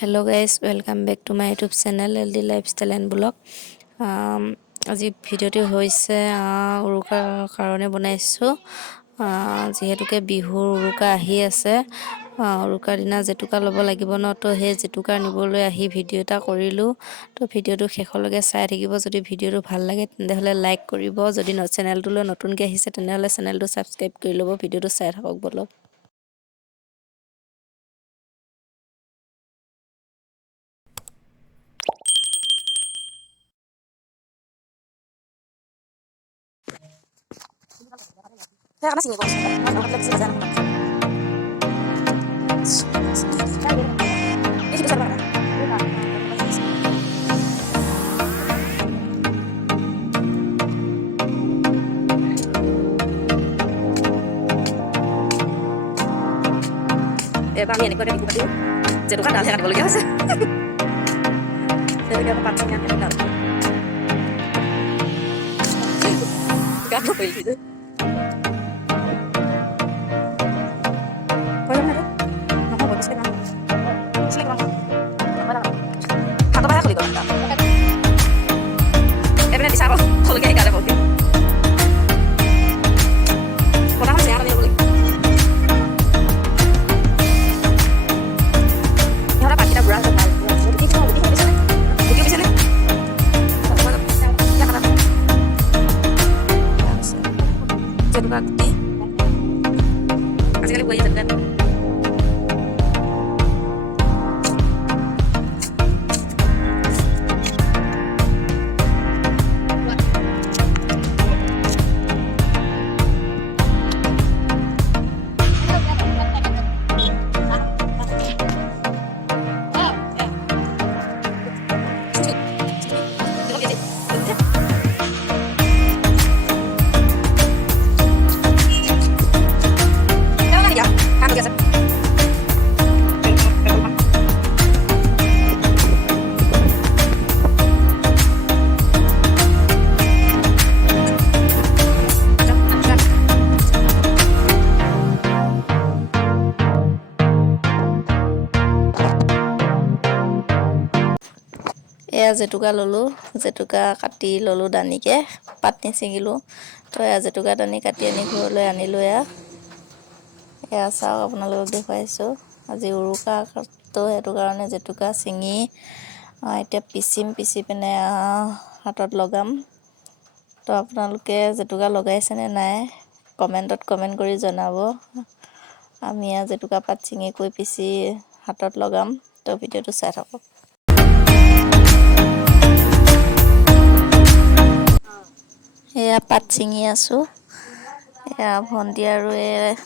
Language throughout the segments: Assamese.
Hello guys, welcome back to my YouTube channel LD Lifestyle and Blog. আজি ভিডিওটি হৈছে উৰুকাৰ কাৰণে বনাইছো। যেহেতুকে বিহুৰ উৰুকা আহি আছে, উৰুকাৰ দিনা জেতুকা ল'ব লাগিব ন, তো সেই জেতুকা নিবলৈ আহি ভিডিও এটা কৰিলো। তো ভিডিওটো শেষলৈকে চাই থাকিব। যদি ভিডিওটো ভাল লাগে তেন্তে লাইক কৰিব। যদি চেনেলটোলৈ নতুনকৈ আহিছে তেন্তে চেনেলটো সাবস্ক্ৰাইব কৰি ল'ব। ভিডিওটো চাই থাকক বলক। Saya akan sini bos. Mau lihat sini sana. Ini sudah sana. Bang ini kau dah buka dulu. Jadi kan dah saya akan boleh jelas. Saya dah dapat yang benar. Gak apa itu. Bisa apa? Kalau kayak gak ada mobil. Orang harus yang boleh. Ini orang kita berangkat kali. Bukti bisa nih. Bukti bisa nih. Ya kan? Jadi bukti. Kasih kali gue aja kan. এয়া জেতুকা ললো, জেতুকা কাটি ললো দানিকে, পাত নিছিঙিলো। তো এয়া জেতুকা দানি কাটি আনি ঘৰলৈ আনিলো। এয়া চাওক, আপোনালোকক দেখুৱাইছো। আজি উৰুকা তো সেইটো কাৰণে জেতুকা ছিঙি এতিয়া পিচি পিনে হাতত লগাম। তো আপোনালোকে জেতুকা লগাইছেনে নাই কমেণ্টত কমেণ্ট কৰি জনাব। আমি জেতুকা পাত ছিঙি কৈ পিচি হাতত লগাম। তো ভিডিওটো চাই থাকক। এয়া পাত ছিঙি আছো। এয়া ভণ্টি আৰু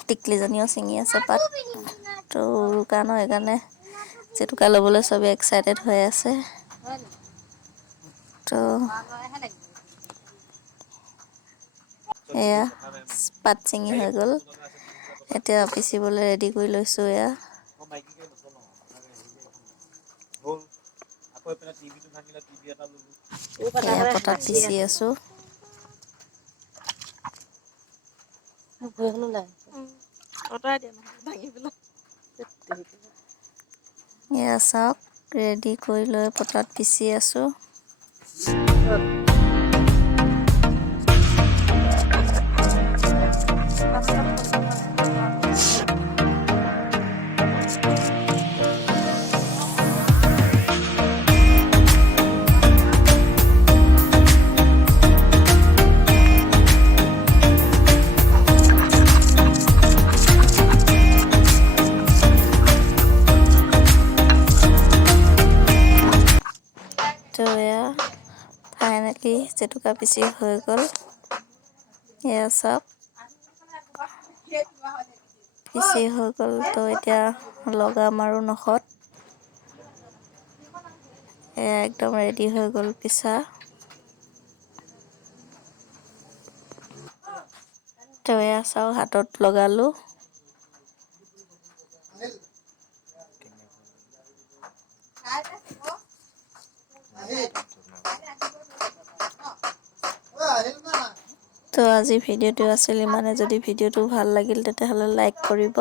টিকলিজনীও ছিঙি আছে পাত। তো উৰুকা ন, সেইকাৰণে জেতুকা ল'বলৈ চবে এক্সাইটেড হৈ আছে। তো এয়া পাত ছিঙি হৈ গ'ল। এতিয়া পিচিবলৈ ৰেডি কৰি লৈছো। এয়া পটাত পিচি আছো। এয়া চাওক, ৰেডি কৰি লৈ পটাত পিচি আছো। তো এয়া ফাইনেলি জেতুকা পিচি হৈ গ'ল। এয়া চাওক, পিচি হৈ গ'ল। তো এতিয়া লগাম আৰু নখত। এয়া একদম ৰেডি হৈ গ'ল পিছা। তো এয়া চাওক, হাতত লগালো। তো আজি ভিডিওটো আছিল ইমানে। যদি ভিডিওটো ভাল লাগিল তেতিয়াহ'লে লাইক কৰিব।